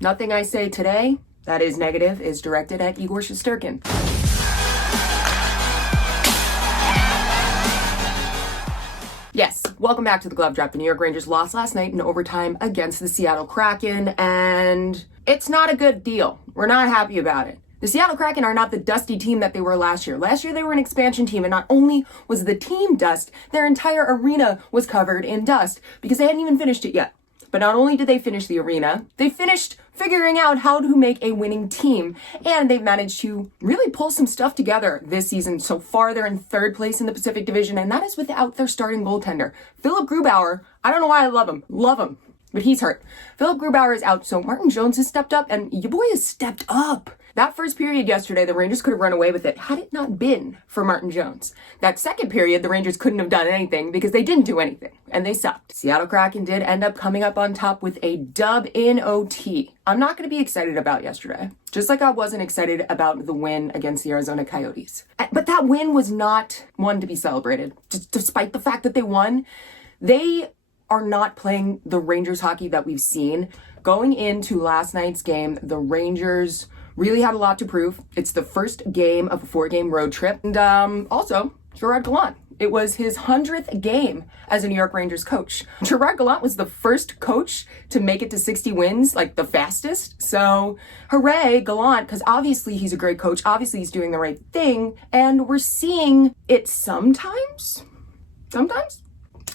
Nothing I say today that is negative is directed at Igor Shesterkin. Yes, welcome back to the Glove Drop. The New York Rangers lost last night in overtime against the Seattle Kraken, and it's not a good deal. We're not happy about it. The Seattle Kraken are not the dusty team that they were last year. Last year, they were an expansion team, and not only was the team dust, their entire arena was covered in dust because they hadn't even finished it yet. But not only did they finish the arena, they finished figuring out how to make a winning team, and they've managed to really pull some stuff together this season. So far, they're in third place in the Pacific Division, and that is without their starting goaltender. Philip Grubauer, I don't know why I love him, but he's hurt. Philip Grubauer is out, so Martin Jones has stepped up, and your boy has stepped up. That first period yesterday, the Rangers could have run away with it had it not been for Martin Jones. That second period, the Rangers couldn't have done anything because they didn't do anything, and they sucked. Seattle Kraken did end up coming up on top with a dub in OT. I'm not going to be excited about yesterday, just like I wasn't excited about the win against the Arizona Coyotes. But that win was not one to be celebrated. Just despite the fact that they won, they are not playing the Rangers hockey that we've seen. Going into last night's game, the Rangers really had a lot to prove. It's the first game of a 4-game road trip. And also, Gerard Gallant. It was his 100th game as a New York Rangers coach. Gerard Gallant was the first coach to make it to 60 wins, like the fastest. So hooray, Gallant, because obviously he's a great coach. Obviously he's doing the right thing. And we're seeing it sometimes.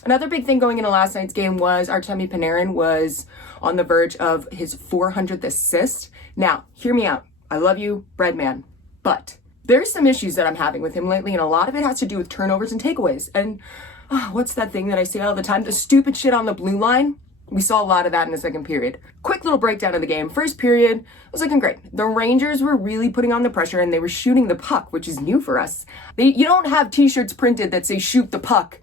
Another big thing going into last night's game was Artemi Panarin was on the verge of his 400th assist. Now, hear me out. I love you, Breadman, but there's some issues that I'm having with him lately, and a lot of it has to do with turnovers and takeaways. And what's that thing that I say all the time? The stupid shit on the blue line. We saw a lot of that in the second period. Quick little breakdown of the game. First period was looking great. The Rangers were really putting on the pressure, and they were shooting the puck, which is new for us. You don't have t-shirts printed that say shoot the puck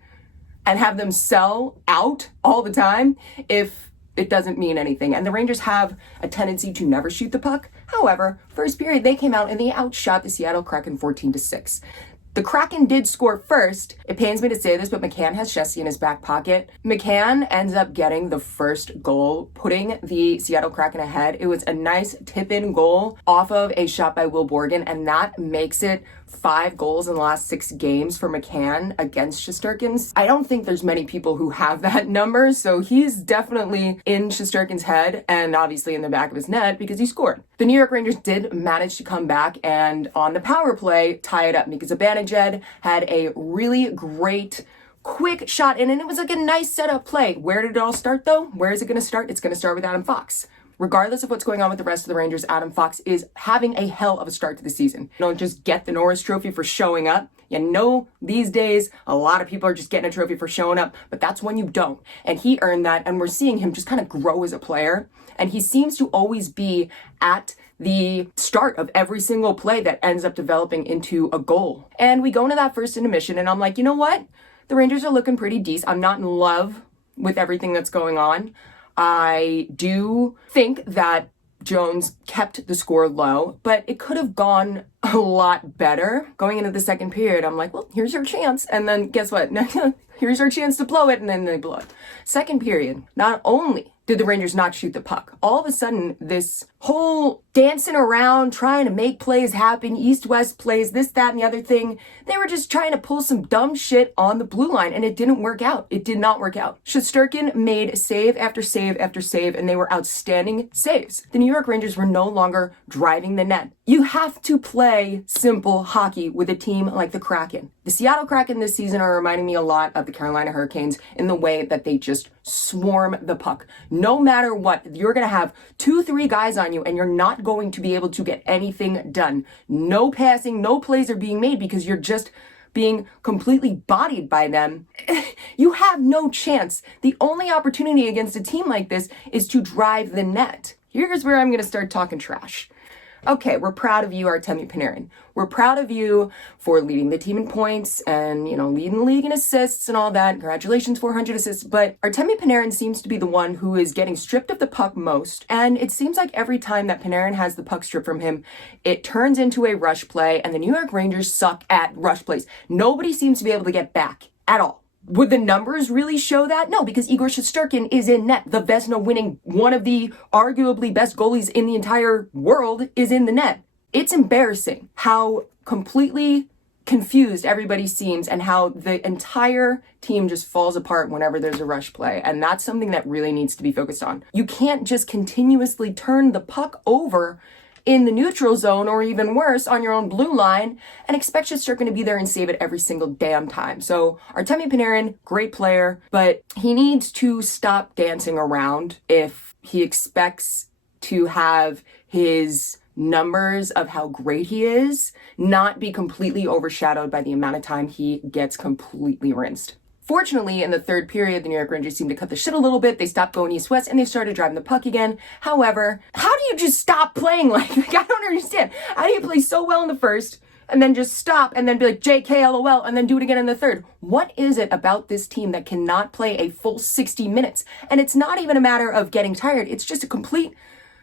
and have them sell out all the time if it doesn't mean anything. And the Rangers have a tendency to never shoot the puck. However, first period, they came out and they outshot the Seattle Kraken 14-6. The Kraken did score first. It pains me to say this, but McCann has Shesty in his back pocket. McCann ends up getting the first goal, putting the Seattle Kraken ahead. It was a nice tip-in goal off of a shot by Will Borgen, and that makes it 5 goals in the last 6 games for McCann against Shesterkin's. I don't think there's many people who have that number, so he's definitely in Shesterkin's head and obviously in the back of his net because he scored. The New York Rangers did manage to come back and on the power play tie it up. Mika Zibanejad had a really great quick shot in, and it was like a nice setup play. Where did it all start though? Where is it going to start? It's going to start with Adam Fox. Regardless of what's going on with the rest of the Rangers, Adam Fox is having a hell of a start to the season. You don't just get the Norris Trophy for showing up. You know, these days, a lot of people are just getting a trophy for showing up, but that's when you don't. And he earned that, and we're seeing him just kind of grow as a player. And he seems to always be at the start of every single play that ends up developing into a goal. And we go into that first intermission, and I'm like, you know what? The Rangers are looking pretty decent. I'm not in love with everything that's going on. I do think that Jones kept the score low, but it could have gone a lot better. Going into the second period, I'm like, well, here's your chance. And then guess what? Here's our chance to blow it, and then they blow it. Second period, not only did the Rangers not shoot the puck, all of a sudden, this whole dancing around, trying to make plays happen, east-west plays, this, that, and the other thing, they were just trying to pull some dumb shit on the blue line, and it didn't work out. It did not work out. Shesterkin made save after save after save, and they were outstanding saves. The New York Rangers were no longer driving the net. You have to play simple hockey with a team like the Kraken. The Seattle Kraken this season are reminding me a lot of the Carolina Hurricanes in the way that they just swarm the puck. No matter what, you're going to have 2-3 guys on you and you're not going to be able to get anything done. No passing, no plays are being made because you're just being completely bodied by them. You have no chance. The only opportunity against a team like this is to drive the net. Here's where I'm going to start talking trash. Okay, we're proud of you, Artemi Panarin. We're proud of you for leading the team in points and, leading the league in assists and all that. Congratulations, 400 assists. But Artemi Panarin seems to be the one who is getting stripped of the puck most. And it seems like every time that Panarin has the puck stripped from him, it turns into a rush play. And the New York Rangers suck at rush plays. Nobody seems to be able to get back at all. Would the numbers really show that? No, because Igor Shesterkin is in net. The Vezina winning, one of the arguably best goalies in the entire world is in the net. It's embarrassing how completely confused everybody seems and how the entire team just falls apart whenever there's a rush play. And that's something that really needs to be focused on. You can't just continuously turn the puck over in the neutral zone, or even worse, on your own blue line, and expect Shesterkin to be there and save it every single damn time. So Artemi Panarin, great player, but he needs to stop dancing around if he expects to have his numbers of how great he is not be completely overshadowed by the amount of time he gets completely rinsed. Fortunately, in the third period, the New York Rangers seemed to cut the shit a little bit. They stopped going east-west and they started driving the puck again. However, how do you just stop playing like I don't understand. How do you play so well in the first and then just stop and then be like JK LOL and then do it again in the third? What is it about this team that cannot play a full 60 minutes? And it's not even a matter of getting tired. It's just a complete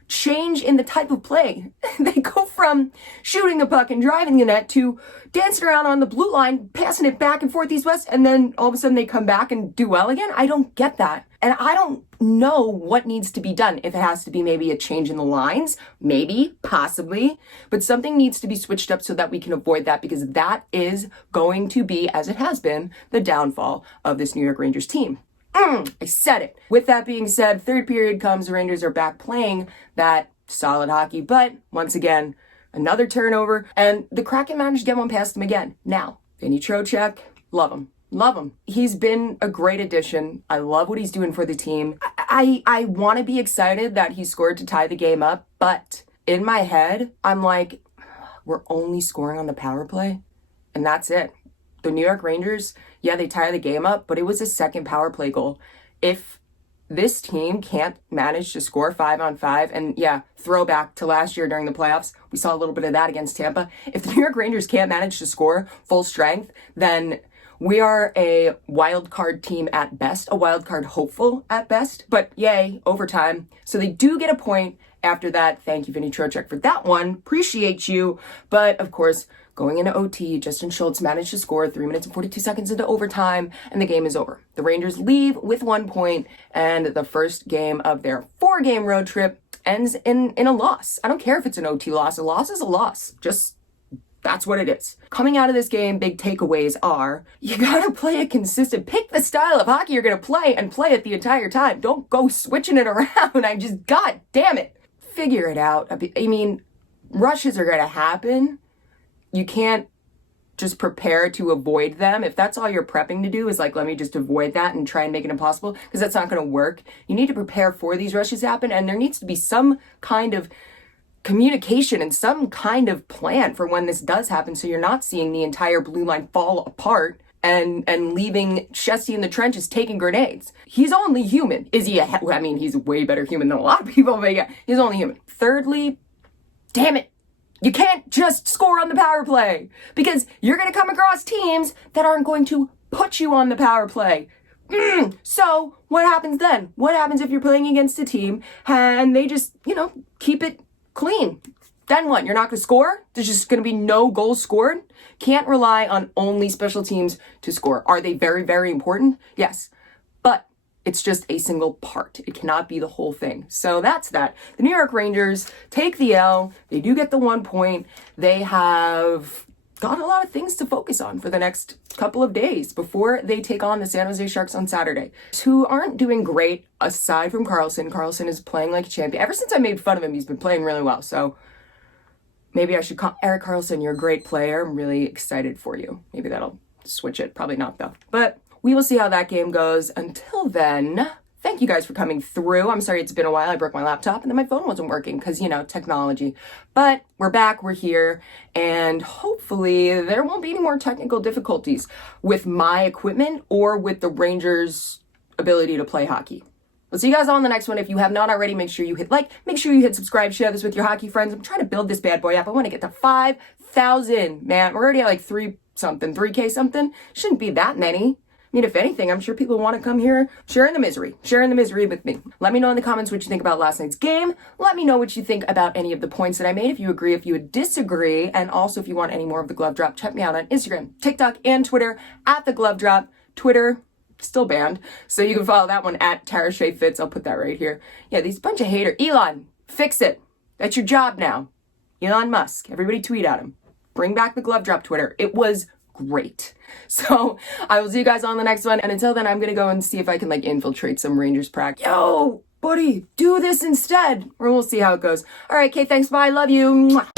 change in the type of play. They go from shooting the puck and driving the net to dancing around on the blue line, passing it back and forth east-west, and then all of a sudden they come back and do well again. I don't get that. And I don't know what needs to be done. If it has to be maybe a change in the lines, maybe, possibly, but something needs to be switched up so that we can avoid that, because that is going to be, as it has been, the downfall of this New York Rangers team. I said it. With that being said, third period comes, the Rangers are back playing that solid hockey, but once again, another turnover, and the Kraken managed to get one past them again. Now, Vinny Trocheck, love him. Love him. He's been a great addition. I love what he's doing for the team. I want to be excited that he scored to tie the game up, but in my head, I'm like, we're only scoring on the power play, and that's it. The New York Rangers, yeah, they tie the game up, but it was a second power play goal. If this team can't manage to score 5-on-5, and yeah, throwback to last year during the playoffs, we saw a little bit of that against Tampa. If the New York Rangers can't manage to score full strength, then we are a wild card team at best, a wild card hopeful at best, but yay, overtime. So they do get a point after that. Thank you, Vinny Trocheck, for that one. Appreciate you. But of course, going into OT, Justin Schultz managed to score 3 minutes and 42 seconds into overtime, and the game is over. The Rangers leave with 1 point, and the first game of their 4-game road trip ends in a loss. I don't care if it's an OT loss. A loss is a loss. Just, that's what it is. Coming out of this game, big takeaways are, you gotta play a consistent, pick the style of hockey you're gonna play and play it the entire time. Don't go switching it around. God damn it. Figure it out. I mean, rushes are gonna happen. You can't just prepare to avoid them. If that's all you're prepping to do is like, let me just avoid that and try and make it impossible, because that's not going to work. You need to prepare for these rushes to happen, and there needs to be some kind of communication and some kind of plan for when this does happen, so you're not seeing the entire blue line fall apart and leaving Shesty in the trenches taking grenades. He's only human. Is he I mean, he's a way better human than a lot of people, but yeah, he's only human. Thirdly, damn it, you can't just score on the power play, because you're going to come across teams that aren't going to put you on the power play. So what happens then? What happens if you're playing against a team and they just, keep it clean? Then what? You're not going to score? There's just going to be no goals scored? Can't rely on only special teams to score. Are they very, very important? Yes. But it's just a single part. It cannot be the whole thing. So that's that. The New York Rangers take the L. They do get the 1 point. They have got a lot of things to focus on for the next couple of days before they take on the San Jose Sharks on Saturday, who aren't doing great aside from Carlson. Carlson is playing like a champion. Ever since I made fun of him, he's been playing really well. So maybe I should call Erik Karlsson, you're a great player. I'm really excited for you. Maybe that'll switch it. Probably not, though. But we will see how that game goes. Until then, thank you guys for coming through. I'm sorry it's been a while. I broke my laptop and then my phone wasn't working because, technology. But we're back, we're here, and hopefully there won't be any more technical difficulties with my equipment or with the Rangers' ability to play hockey. We'll see you guys on the next one. If you have not already, make sure you hit like, make sure you hit subscribe, share this with your hockey friends. I'm trying to build this bad boy up. I want to get to 5,000, man. We're already at like 3K something. Shouldn't be that many. I mean, if anything, I'm sure people want to come here, sharing the misery with me. Let me know in the comments what you think about last night's game. Let me know what you think about any of the points that I made, if you agree, if you would disagree. And also, if you want any more of the Glove Drop, check me out on Instagram, TikTok, and Twitter at the Glove Drop. Twitter, still banned. So you can follow that one at Trocheck Fits. I'll put that right here. Yeah, these bunch of haters. Elon, fix it. That's your job now. Elon Musk. Everybody tweet at him. Bring back the glove drop Twitter. It was great. So I will see you guys on the next one. And until then, I'm going to go and see if I can like infiltrate some Rangers practice. Yo, buddy, do this instead. Or we'll see how it goes. All right, Kate, thanks. Bye. Love you. Mwah.